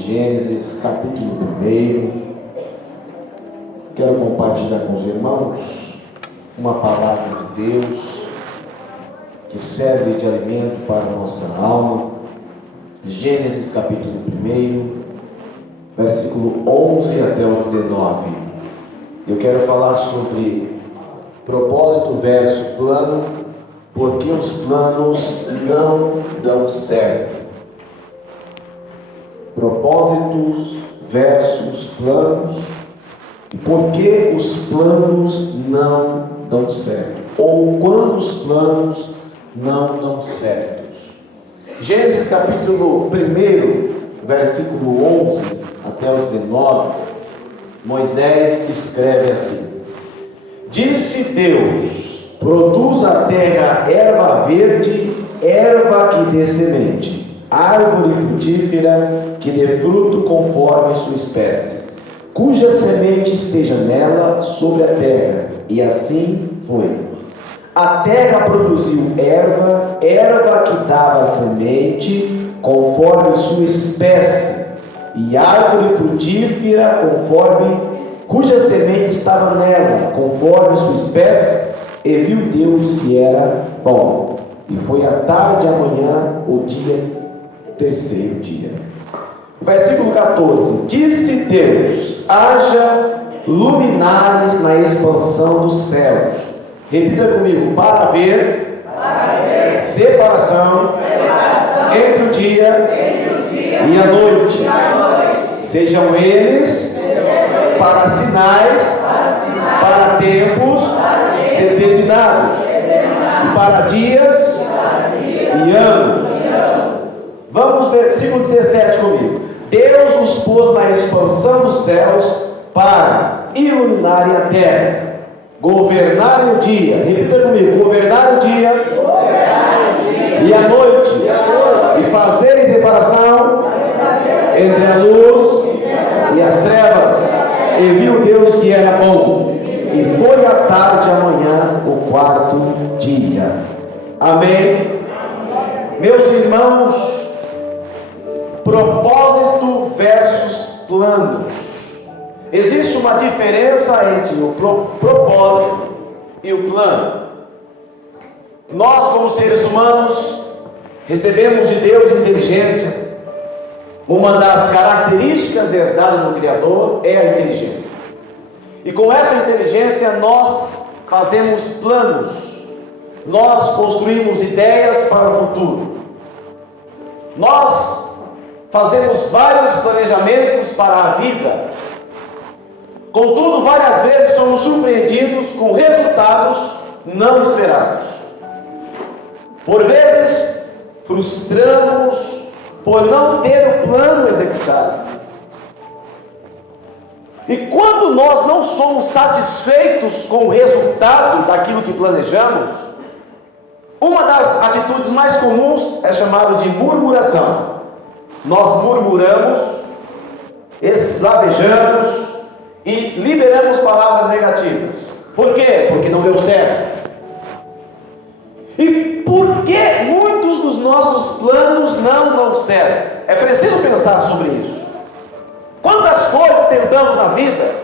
Gênesis, capítulo 1. Quero compartilhar com os irmãos uma palavra de Deus que serve de alimento para a nossa alma. Gênesis, capítulo 1, versículo 11 até o 19. Eu quero falar sobre propósito versus plano, porque os planos não dão certo. Propósitos versus planos, e por que os planos não dão certo, ou quando os planos não dão certo. Gênesis capítulo 1, versículo 11 até o 19, Moisés escreve assim: Disse Deus: produz a terra erva verde, erva que dê semente, árvore frutífera que dê fruto conforme sua espécie, cuja semente esteja nela sobre a terra. E assim foi. A terra produziu erva, erva que dava semente conforme sua espécie, e árvore frutífera cuja semente estava nela conforme sua espécie. E viu Deus que era bom. E foi a tarde e a manhã o terceiro dia. Versículo 14: Disse Deus: haja luminares na expansão dos céus. Repita comigo: para haver separação entre o dia e a noite. Sejam eles para sinais, para tempos determinados, e para dias e anos. Vamos versículo 17 comigo. Deus os pôs na expansão dos céus para iluminarem a terra, governarem o dia. Repita comigo: governarem o dia e a noite, e fazerem separação entre a luz e as trevas. E viu Deus que era bom. E foi a tarde e a manhã o quarto dia. Amém. Meus irmãos, propósito versus plano. Existe uma diferença entre o propósito e o plano. Nós, como seres humanos, recebemos de Deus inteligência. Uma das características herdadas no Criador é a inteligência. E com essa inteligência nós fazemos planos, nós construímos ideias para o futuro, nós fazemos vários planejamentos para a vida. Contudo, várias vezes somos surpreendidos com resultados não esperados. Por vezes, frustramos por não ter o plano executado. E quando nós não somos satisfeitos com o resultado daquilo que planejamos, uma das atitudes mais comuns é chamada de murmuração. Nós murmuramos, esbravejamos e liberamos palavras negativas. Por quê? Porque não deu certo. E por que muitos dos nossos planos não dão certo? É preciso pensar sobre isso. Quantas coisas tentamos na vida?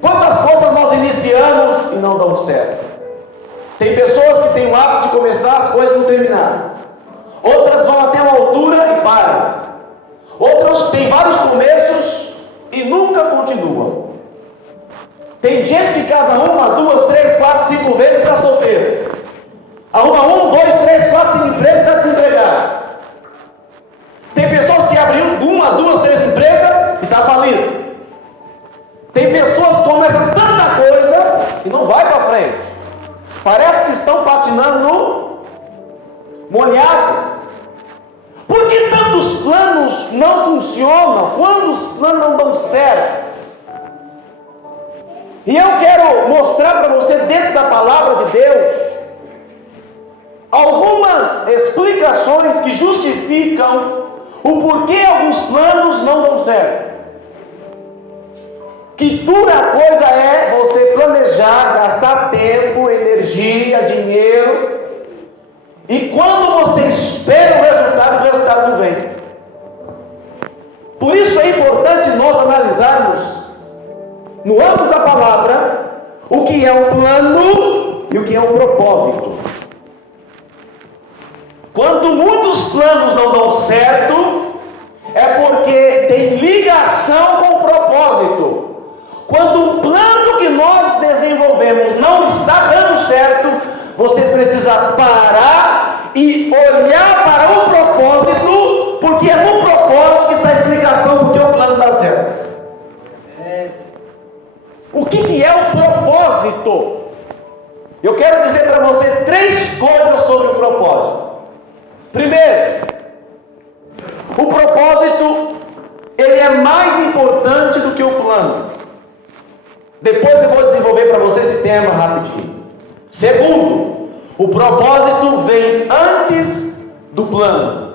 Quantas coisas nós iniciamos e não dão certo? Tem pessoas que têm o hábito de começar as coisas e não terminar. Outras vão até uma altura e param. Outras têm vários começos e nunca continuam. Tem gente que casa 1, 2, 3, 4, 5 vezes e está solteiro. Arruma 1, 2, 3, 4, 5 empregos e está desempregado. Tem pessoas que abrem 1, 2, 3 empresas e está falido. Tem pessoas que começam tanta coisa e não vai para frente. Parece que estão patinando no molhado. Por que tantos planos não funcionam? Quando os planos não dão certo? E eu quero mostrar para você, dentro da palavra de Deus, algumas explicações que justificam o porquê alguns planos não dão certo. Que dura coisa é você planejar, gastar tempo, energia, dinheiro, e quando você espera o resultado não vem. Por isso é importante nós analisarmos, no âmbito da palavra, o que é um plano e o que é um propósito. Quando muitos planos não dão certo, é porque tem ligação com o propósito. Quando um plano que nós desenvolvemos não está dando certo, você precisa parar e olhar para o propósito, porque é no propósito que está a explicação do que o plano dá certo. O que é o propósito? Eu quero dizer para você 3 coisas sobre o propósito. Primeiro, o propósito, ele é mais importante do que o plano. Depois eu vou desenvolver para você esse tema rapidinho. Segundo, o propósito vem antes do plano.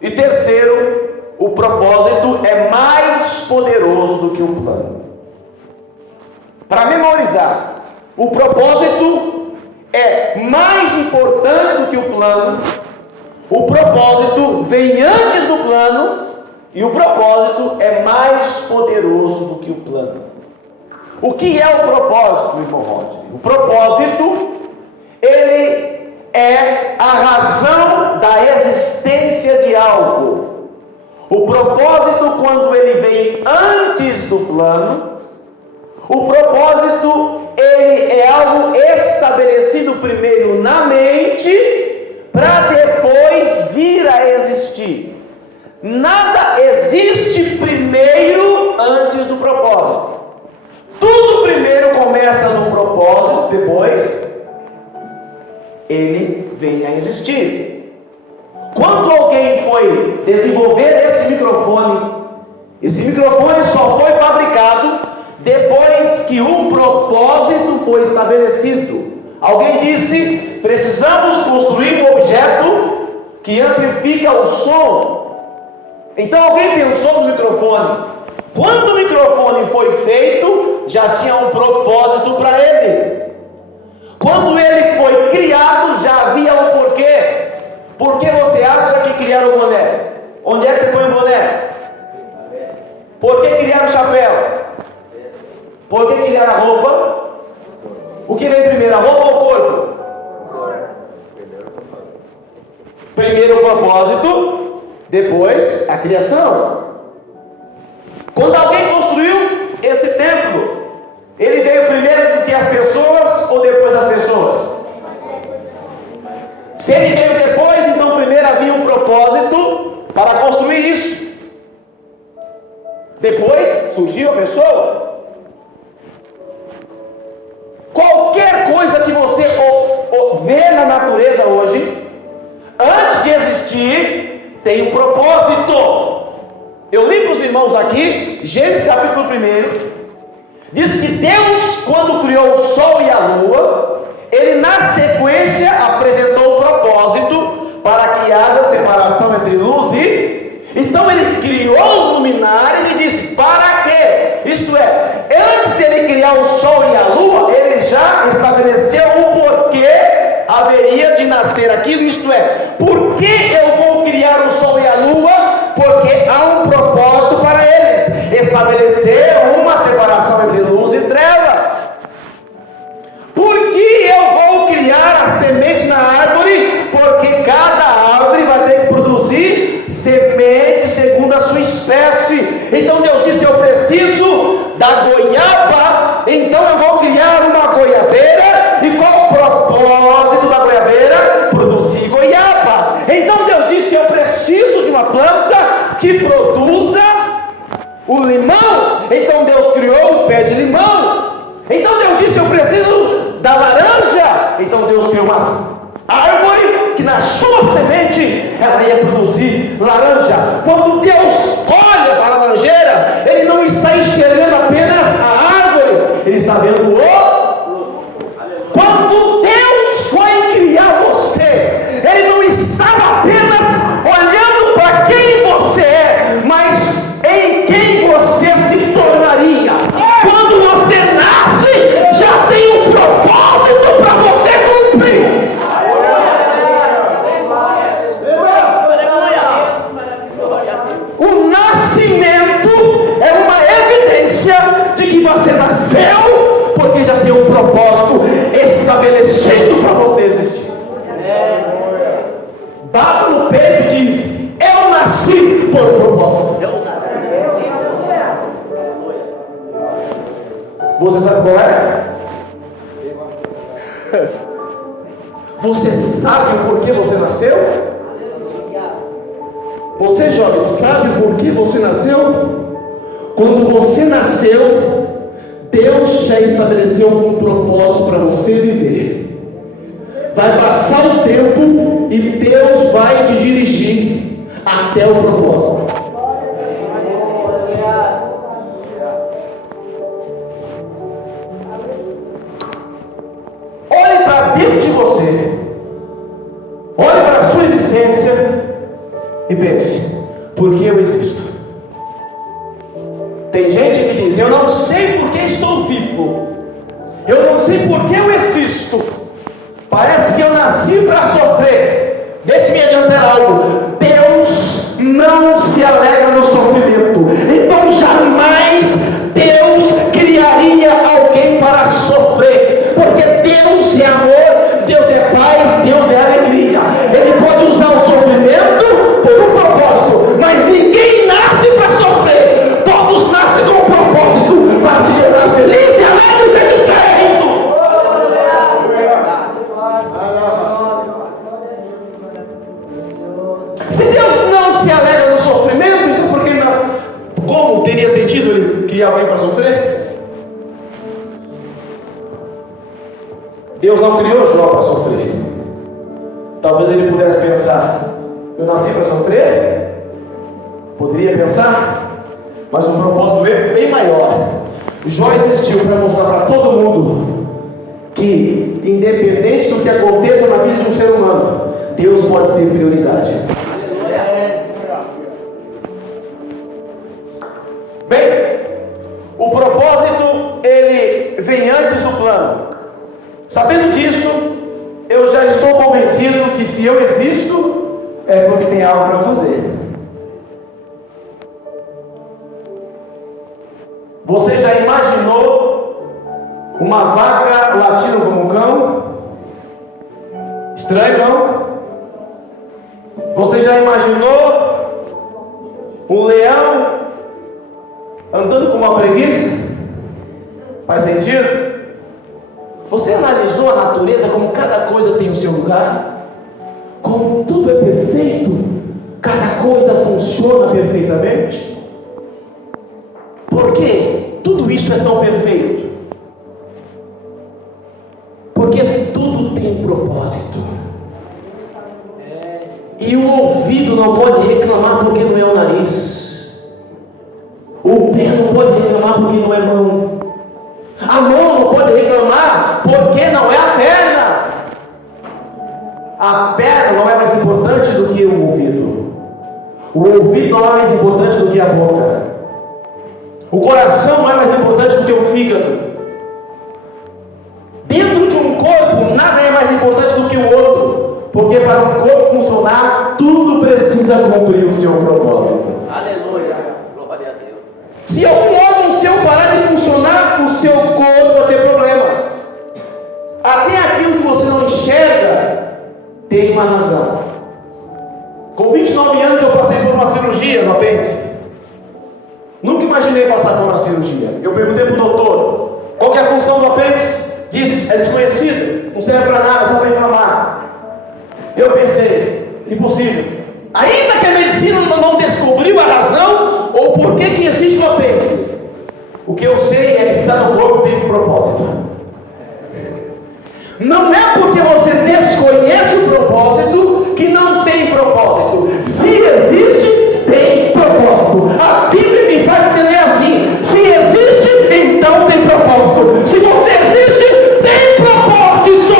E terceiro, o propósito é mais poderoso do que o plano. Para memorizar, o propósito é mais importante do que o plano. O propósito vem antes do plano e o propósito é mais poderoso do que o plano. O que é o propósito, irmão Rodney? O propósito, ele é a razão da existência de algo. O propósito, quando ele vem antes do plano, o propósito, ele é algo estabelecido primeiro na mente, para depois vir a existir. Nada existe primeiro antes do propósito. Tudo primeiro começa no propósito, depois ele vem a existir. Quando alguém foi desenvolver esse microfone só foi fabricado depois que um propósito foi estabelecido. Alguém disse: precisamos construir um objeto que amplifica o som. Então alguém pensou no microfone. Quando o microfone foi feito, já tinha um propósito para ele. Quando ele foi criado, já havia um porquê. Por que você acha que criaram o boné? Onde é que você põe o boné? Por que criaram o chapéu? Por que criaram a roupa? O que vem primeiro, a roupa ou o corpo? Primeiro o propósito, depois a criação. Quando alguém construiu esse templo, ele veio primeiro do que as pessoas ou depois das pessoas? Se ele veio depois, então primeiro havia um propósito para construir isso. Depois surgiu a pessoa. Qualquer coisa que você vê na natureza hoje, antes de existir, tem um propósito. Eu li para os irmãos aqui, Gênesis capítulo 1, diz que Deus, quando criou o sol e a lua, ele na sequência apresentou o propósito para que haja separação entre luz e... Então ele criou os luminares e disse: para quê? Isto é, antes dele criar o sol e a lua, ele já estabeleceu o porquê haveria de nascer aquilo. Isto é, por que eu vou criar o sol e a lua? Porque há um propósito para eles, estabelecer uma separação entre luz e trevas. Por que eu vou criar a semente na árvore? Porque cada árvore vai ter que produzir semente segundo a sua espécie. Então Deus disse: eu preciso da goiaba, então eu vou criar uma goiabeira. E qual o propósito da goiabeira? Produzir goiaba. Então Deus disse: eu preciso de uma planta que produza o limão. Então Deus criou o pé de limão. Então Deus disse: eu preciso da laranja. Então Deus criou uma árvore que na sua semente ela ia produzir laranja. Quando Deus olha para a laranjeira, ele não está enxergando apenas a árvore, ele está vendo o... Quando Deus foi criar você, ele não estava apenas olhando para quem você é, mas em quem você se tornaria. Quando você nasce, já tem um propósito para você cumprir. O nascimento qual é? Você sabe o porquê você nasceu? Você, jovem, sabe o porquê você nasceu? Quando você nasceu, Deus já estabeleceu um propósito para você viver. Vai passar o tempo e Deus vai te dirigir até o propósito. Olhe para dentro de você, olhe para a sua existência e pense: por que eu existo? Tem gente que diz: eu não sei por que estou vivo, eu não sei por que eu existo, parece que eu nasci para sofrer. Deixe-me adiantar algo: Deus não se alegra no sofrimento. Então jamais Deus criaria alguém para sofrer, porque Deus é amor, Deus é paz, Deus é alegria. Ele pode usar o sofrimento por um propósito, mas ninguém nasce para sofrer. Todos nascem com um propósito, para se tornar feliz e alegre e satisfeito. Se Deus não se alegra no sofrimento, então por que não? Como teria sentido ele criar alguém para sofrer? Deus não criou Jó para sofrer. Talvez ele pudesse pensar: eu nasci para sofrer? Poderia pensar, mas o propósito é bem maior. Jó existiu para mostrar para todo mundo que, independente do que aconteça na vida de um ser humano, Deus pode ser prioridade. Bem, o propósito ele vem antes do plano. Sabendo disso, eu já estou convencido que se eu existo, é porque tem algo para fazer. Você já imaginou uma vaca latindo como um cão? Estranho, não? Você já imaginou um leão andando com uma preguiça? Faz sentido? Você analisou a natureza como cada coisa tem o seu lugar? Como tudo é perfeito, cada coisa funciona perfeitamente? Por que tudo isso é tão perfeito? Porque tudo tem propósito. E o ouvido não pode reclamar porque não é o nariz. O pé não pode reclamar porque não é mão. A mão não pode reclamar porque não é a perna. A perna não é mais importante do que o ouvido. O ouvido não é mais importante do que a boca. O coração não é mais importante do que o fígado. Dentro de um corpo, nada é mais importante do que o outro. Porque para um corpo funcionar, tudo precisa cumprir o seu propósito. Aleluia. Glória a Deus. Se algum órgão seu parar de funcionar, o seu corpo vai ter problemas. Até aquilo que você não enxerga tem uma razão. Com 29 anos eu passei por uma cirurgia no apêndice. Nunca imaginei passar por uma cirurgia. Eu perguntei para o doutor: qual que é a função do apêndice? Disse: é desconhecido, não serve para nada, só para inflamar. Eu pensei: impossível. Ainda que a medicina não descobriu a razão ou por que existe o apêndice, o que eu sei é que estar no corpo tem um propósito. Não é porque você desconhece o propósito que não tem propósito. Se existe, tem propósito. A Bíblia me faz entender assim: se existe, então tem propósito. Se você existe, tem propósito.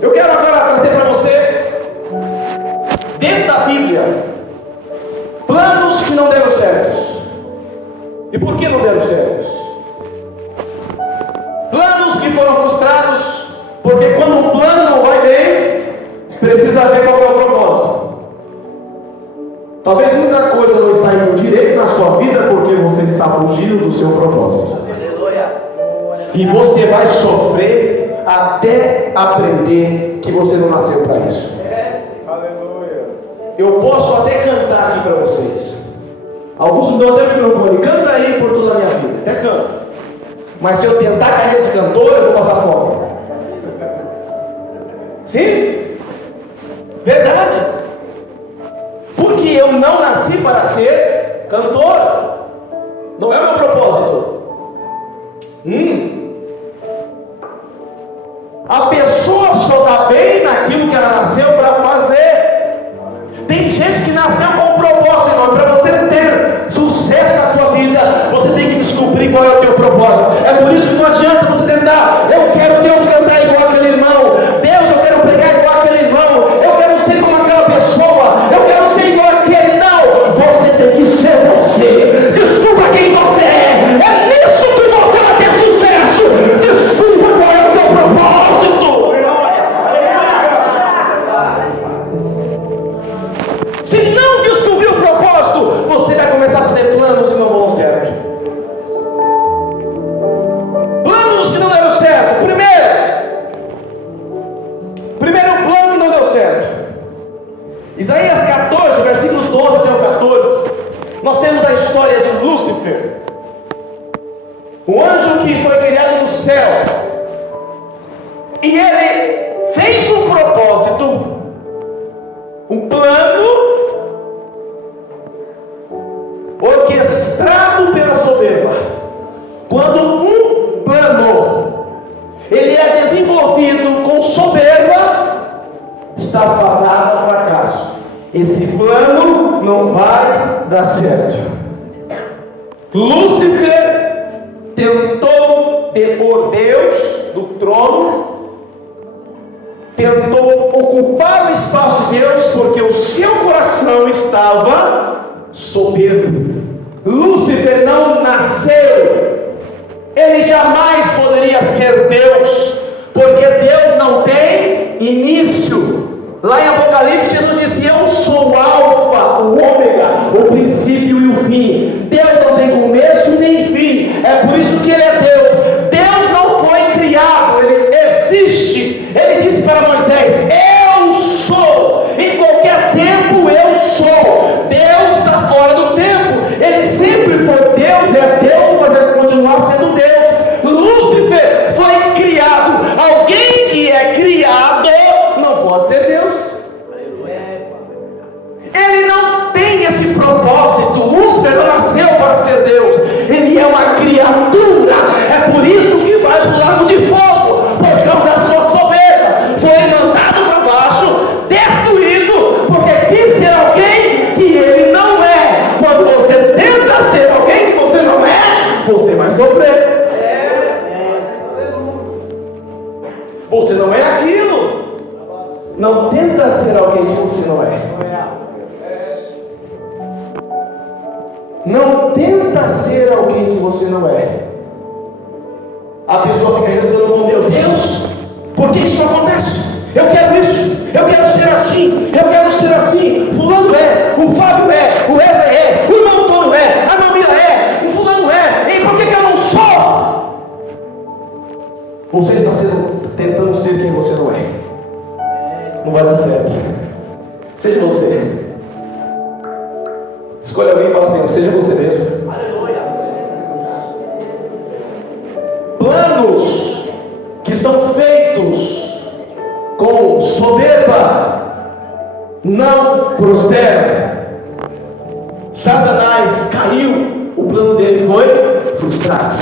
Eu quero agora trazer para você, dentro da Bíblia, planos que não deram certos. E por que não deram certos? Planos que foram frustrados, porque quando um plano não vai bem, precisa ver qual é o propósito. Talvez muita coisa não está indo direito na sua vida porque você está fugindo do seu propósito. E você vai sofrer até aprender que você não nasceu para isso. eu posso até cantar aqui para vocês. Alguns me dão até o microfone, canta aí por toda a minha vida, até canto. Mas se eu tentar a carreira de cantor, eu vou passar fome. Sim? Verdade. Porque eu não nasci para ser cantor. Não é o meu propósito. A pessoa só está bem naquilo que ela nasceu para fazer. Tem gente que nasceu com um propósito, irmão. Para você ter sucesso na tua vida, você tem que descobrir qual é o teu propósito. É por isso que não adianta você tentar, eu quero Deus cantar igual aquele irmão, Deus, eu quero pregar igual aquele irmão, eu quero ser como aquela pessoa, eu quero ser igual aquele. Não, você tem que ser você. Descubra quem você é. É nisso que você vai ter sucesso. Descubra qual é o teu propósito. Se não descobrir o propósito, você vai começar a fazer planos e não vão certo. Planos que não deram certo. Primeiro plano que não deu certo. Isaías 14, versículos 12 até o 14. Nós temos a história de Lúcifer, o anjo que foi criado no céu. E ele fez um propósito, um plano orquestrado pela soberba. Quando um plano ele é desenvolvido com soberba, está fadado ao fracasso. Esse plano não vai dar certo. Lúcifer tentou depor Deus do trono, tentou ocupar o espaço de Deus, porque o seu coração estava soberbo. Lúcifer não nasceu, ele jamais poderia ser Deus, porque Deus não tem início. Lá em Apocalipse, Jesus disse: eu sou o alfa, o ômega, o princípio e o fim. Deus não tem começo nem fim. É por isso que Ele é Deus. Deus não foi criado, Ele existe. Ele disse para Moisés: eu sou. Em qualquer tempo eu sou. Deus está fora do tempo. Ele sempre foi Deus, é Deus, mas vai continuar sendo Deus. Lúcifer foi criado. Alguém que é criado não pode ser Deus. Ele não tem esse propósito. Lúcifer não nasceu para ser Deus. Ele é uma criatura. É por isso que vai para o lago de fogo, por causa da sua soberba. Foi mandado para baixo, destruído, porque quis ser alguém que ele não é. Quando você tenta ser alguém que você não é, você vai sofrer. Você não é aquilo. Não tenta ser alguém que você não é. Não tenta ser alguém que você não é. A pessoa fica reclamando com Deus: Deus, por que isso acontece? Eu quero isso, eu quero ser assim, eu quero ser assim. Fulano é, o Fábio é, o Wesley é, o irmão Antônio é, a Namira é, o fulano é. E por que eu não sou? Você está tentando ser quem você não é. Não vai dar certo. Seja você. Escolha alguém e fala assim: seja você mesmo. Aleluia. Planos que são feitos com soberba não prosperam. Satanás caiu, o plano dele foi frustrado.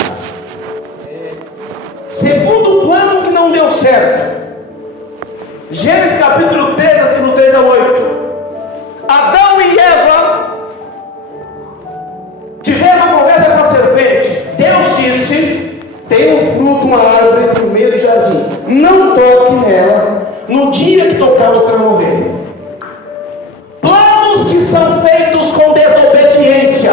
Segundo plano que não deu certo, Gênesis capítulo 3, versículo 3 a 8. Adão e Eva tiveram uma conversa com a serpente. Deus disse: tem um fruto, uma árvore no meio do jardim, não toque nela. No dia que tocar você vai morrer. Planos que são feitos com desobediência.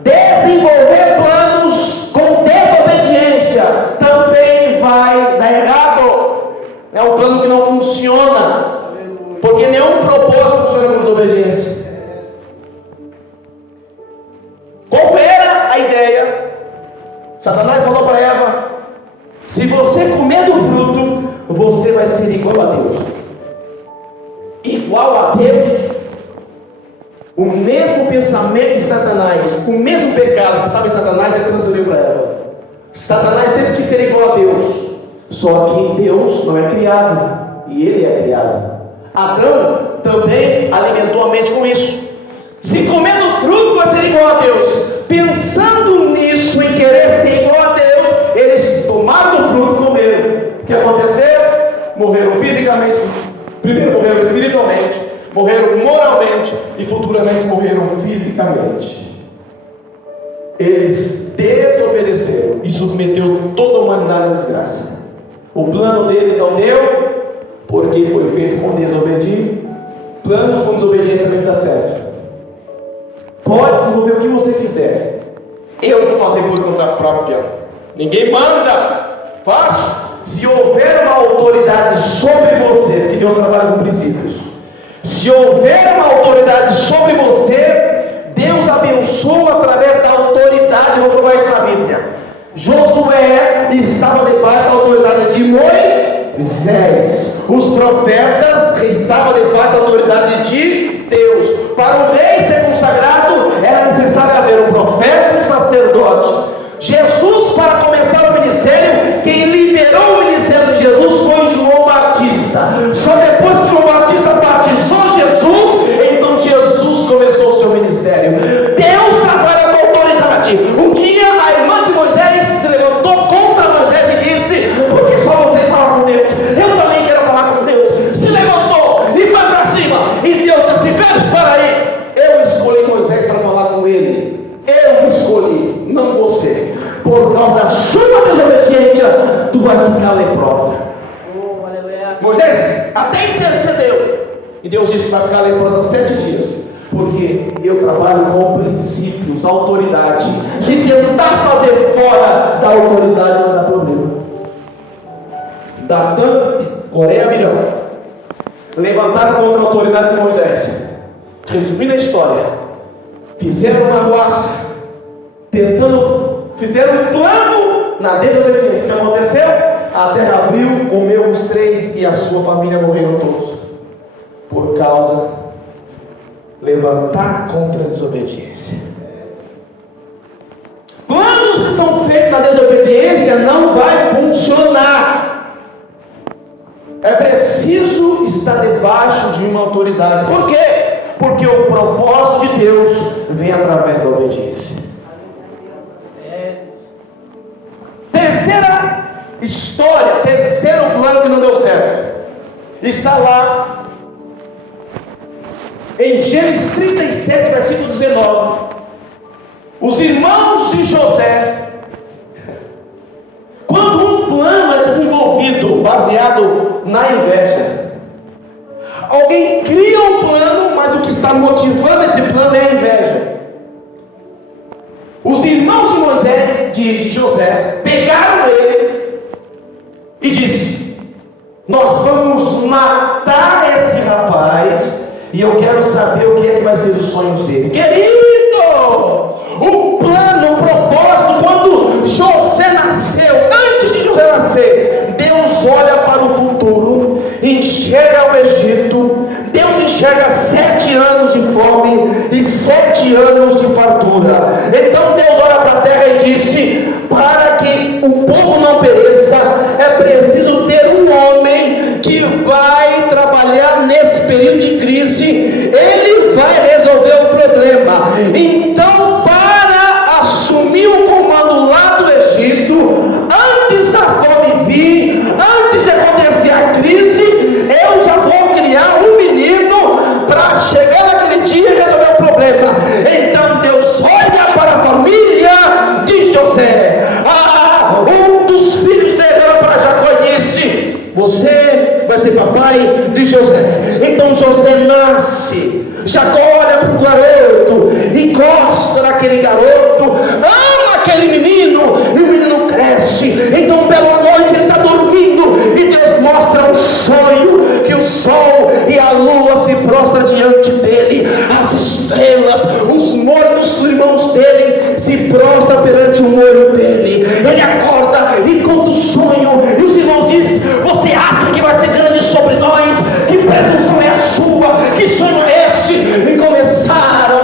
Desenvolver planos com desobediência também vai dar errado. É um plano que não funciona, porque nenhum propósito funciona com desobediência. Qual era a ideia? Satanás falou para Eva: se você comer do fruto, você vai ser igual a Deus. Igual a Deus? O mesmo pensamento de Satanás, o mesmo pecado que estava em Satanás é transferido para Eva. Satanás sempre quis ser igual a Deus, só que Deus não é criado, e ele é criado. Adão também alimentou a mente com isso. Se comer do fruto vai ser igual a Deus. Pensando nisso, em querer ser igual a Deus, eles tomaram do fruto e comeram. O que aconteceu? Morreram fisicamente, primeiro morreram espiritualmente, morreram moralmente e futuramente morreram fisicamente. Eles desobedeceram e submeteu toda a humanidade à desgraça. O plano deles não deu, porque foi feito com desobediência. Planos com desobediência não dá certo. Pode desenvolver o que você quiser. Eu vou fazer por conta própria. Ninguém manda. Faço. Se houver uma autoridade sobre você, porque Deus trabalha com princípios. Se houver uma autoridade sobre você, Deus abençoa através da autoridade. Vou provar isso na Bíblia. Josué estava debaixo da autoridade de Moisés. Os profetas estavam debaixo da autoridade de Deus. Para o rei ser consagrado, era necessário haver um profeta e um sacerdote. Jesus, para começar o ministério, quem liderou o ministério de Jesus foi João Batista. Só depois que João Batista batizou Jesus, então Jesus começou o seu ministério. Deus trabalha com autoridade. Um dia a irmã de Moisés se levantou contra Moisés e disse: porque só vocês falam com Deus, eu também quero falar com Deus. Se levantou e foi para cima, e Deus disse: espera aí, eu escolhi Moisés para falar com ele. Eu escolhi, não você. Por causa da sua desobediência, tu vai ficar leprosa. Moisés até intercedeu, e Deus disse: vai ficar leprosa 7 dias. Porque eu trabalho com princípios, autoridade. Se tentar fazer fora da autoridade, não dá problema. Datã, Coreia, Mirão levantaram contra a autoridade de Moisés. Resumindo a história, fizeram uma arruaça, fizeram um plano na desobediência. O que aconteceu? A terra abriu, comeu os 3 e a sua família morreram todos. Por causa levantar contra a desobediência. Planos que são feitos na desobediência não vai funcionar. É preciso estar debaixo de uma autoridade. Por quê? Porque o propósito de Deus vem através da obediência. Terceira história, terceiro plano que não deu certo, está lá em Gênesis 37, versículo 19. Os irmãos de José, quando um plano é desenvolvido baseado na inveja, alguém cria um plano, mas o que está motivando esse plano é a inveja. Os irmãos de Moisés, de José, pegaram ele e disse: nós vamos matar esse rapaz, e eu quero saber o que é que vai ser os sonhos dele. Querido, o plano, o propósito, quando José nasceu, antes de José nascer, Deus olha para o futuro, enxerga o Egito. Deus enxerga 7 anos de fome e 7 anos de fartura. Então Deus olha para a terra e disse: para que o povo não pereça, é preciso ter um homem que vai trabalhar nesse período de crise. Ele vai resolver o problema. Então, para assumir o comando lá do Egito, antes da fome vir, antes de acontecer a crise, eu já vou criar um menino para chegar naquele dia e resolver o problema. Então Deus olha para a família de José. Um dos filhos dele olha para Jacó e disse: você vai ser papai de José. Então José nasce. Jacó olha para o garoto e gosta daquele garoto, ama aquele menino, e o menino cresce. Então pela noite ele está dormindo e Deus mostra um sonho, que o sol e a lua se prostram diante dele, as estrelas, os mortos irmãos dele se prostram perante o olho dele. Ele acorda e conta o sonho, e os irmãos dizem: você acha que vai ser grande sobre nós? Que presunção é a sua? Que sonho é esse? E começaram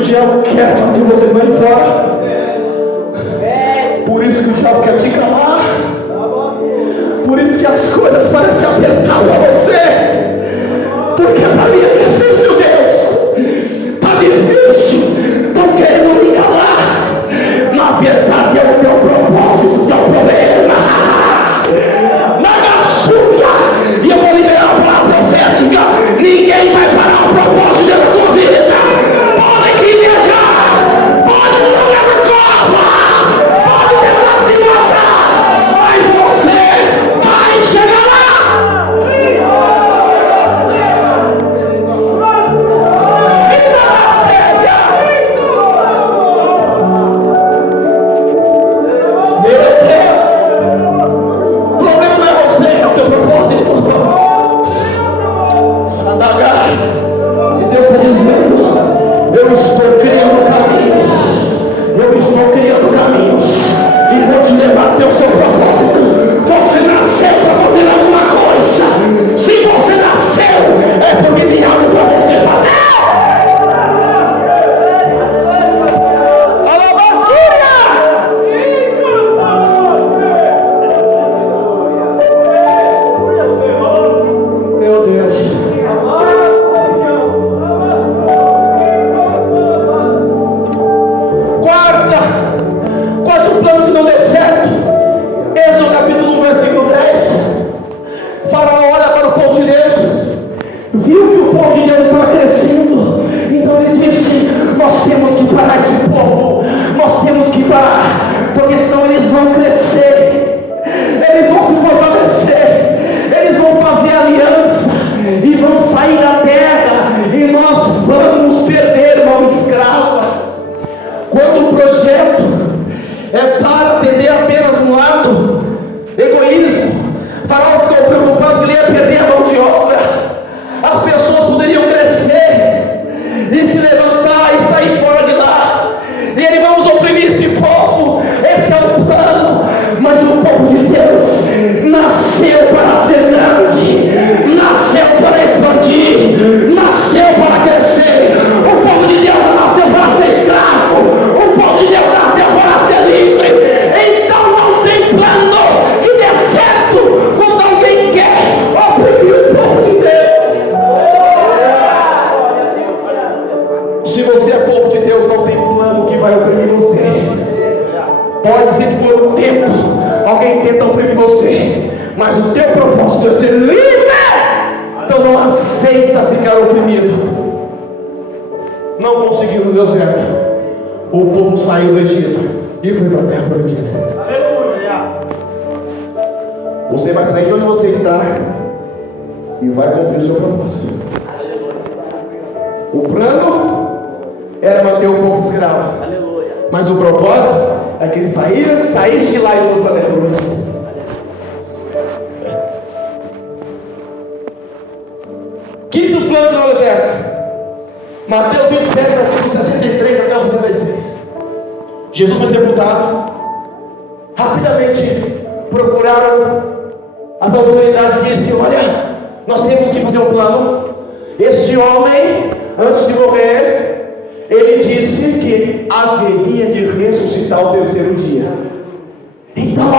o diabo quer fazer vocês lá fora. Por isso que o diabo quer te calar. Por isso que as coisas parecem apertar para você. Porque para mim é difícil, Deus. Está difícil. Estão querendo me calar. Na verdade é o meu propósito que é o problema. Na súria. E eu vou liberar a palavra profética. Ninguém vai parar o propósito da tua vida. Podem te invejar. Podem te jogar na cova. Podem tentar te matar. Mas você vai chegar lá. Meu Deus. O problema não é você, é o teu propósito. Sadaga. E Deus está dizendo: eu estou criando caminhos. Eu estou criando caminhos. E vou te levar até o seu propósito. Você nasceu para fazer alguma coisa. Se você nasceu, é porque tem algo para você fazer. Meu Deus. Quarto plano que não deu certo. Êxodo capítulo 1, versículo 10. Faraó olha para o povo de Deus, viu que o povo de Deus estava crescendo, então ele disse: nós temos que parar esse povo, nós temos que parar, porque senão eles vão crescer, eles vão se fortalecer, eles vão fazer aliança e vão sair da terra, e nós vamos perder mão escrava. Quando o projeto é para atender apenas um lado, egoísmo, Faraó ficou preocupado que ele ia perder a mão de obra. As pessoas poderiam crescer e se levantar e sair fora de lá, e ele: vamos oprimir esse povo. Esse é o plano. Mas o povo de Deus nasceu para ser grande, nasceu para expandir, nasceu para crescer. O povo de Deus nasceu para ser escravo. O povo de Deus nasceu para ser livre. Então não tem plano que dê certo quando alguém quer oprimir o povo de Deus. Se você é povo de Deus, não tem plano que vai oprimir você. Pode ser que por um tempo alguém tenta oprimir você, mas o teu propósito é ser livre. Então não aceita ficar oprimido. Não conseguiu, não deu certo. O povo saiu do Egito e foi para a terra prometida. Você vai sair de onde você está e vai cumprir o seu propósito. O plano era manter o povo escravo, mas o propósito é que ele saísse de lá e fosse para a terra prometida. Quinto plano que não deu certo. Mateus 27, versículo 63 até o 66. Jesus foi sepultado. Rapidamente procuraram as autoridades e disseram: olha, nós temos que fazer um plano. Este homem, antes de morrer, ele disse que haveria de ressuscitar ao terceiro dia. Então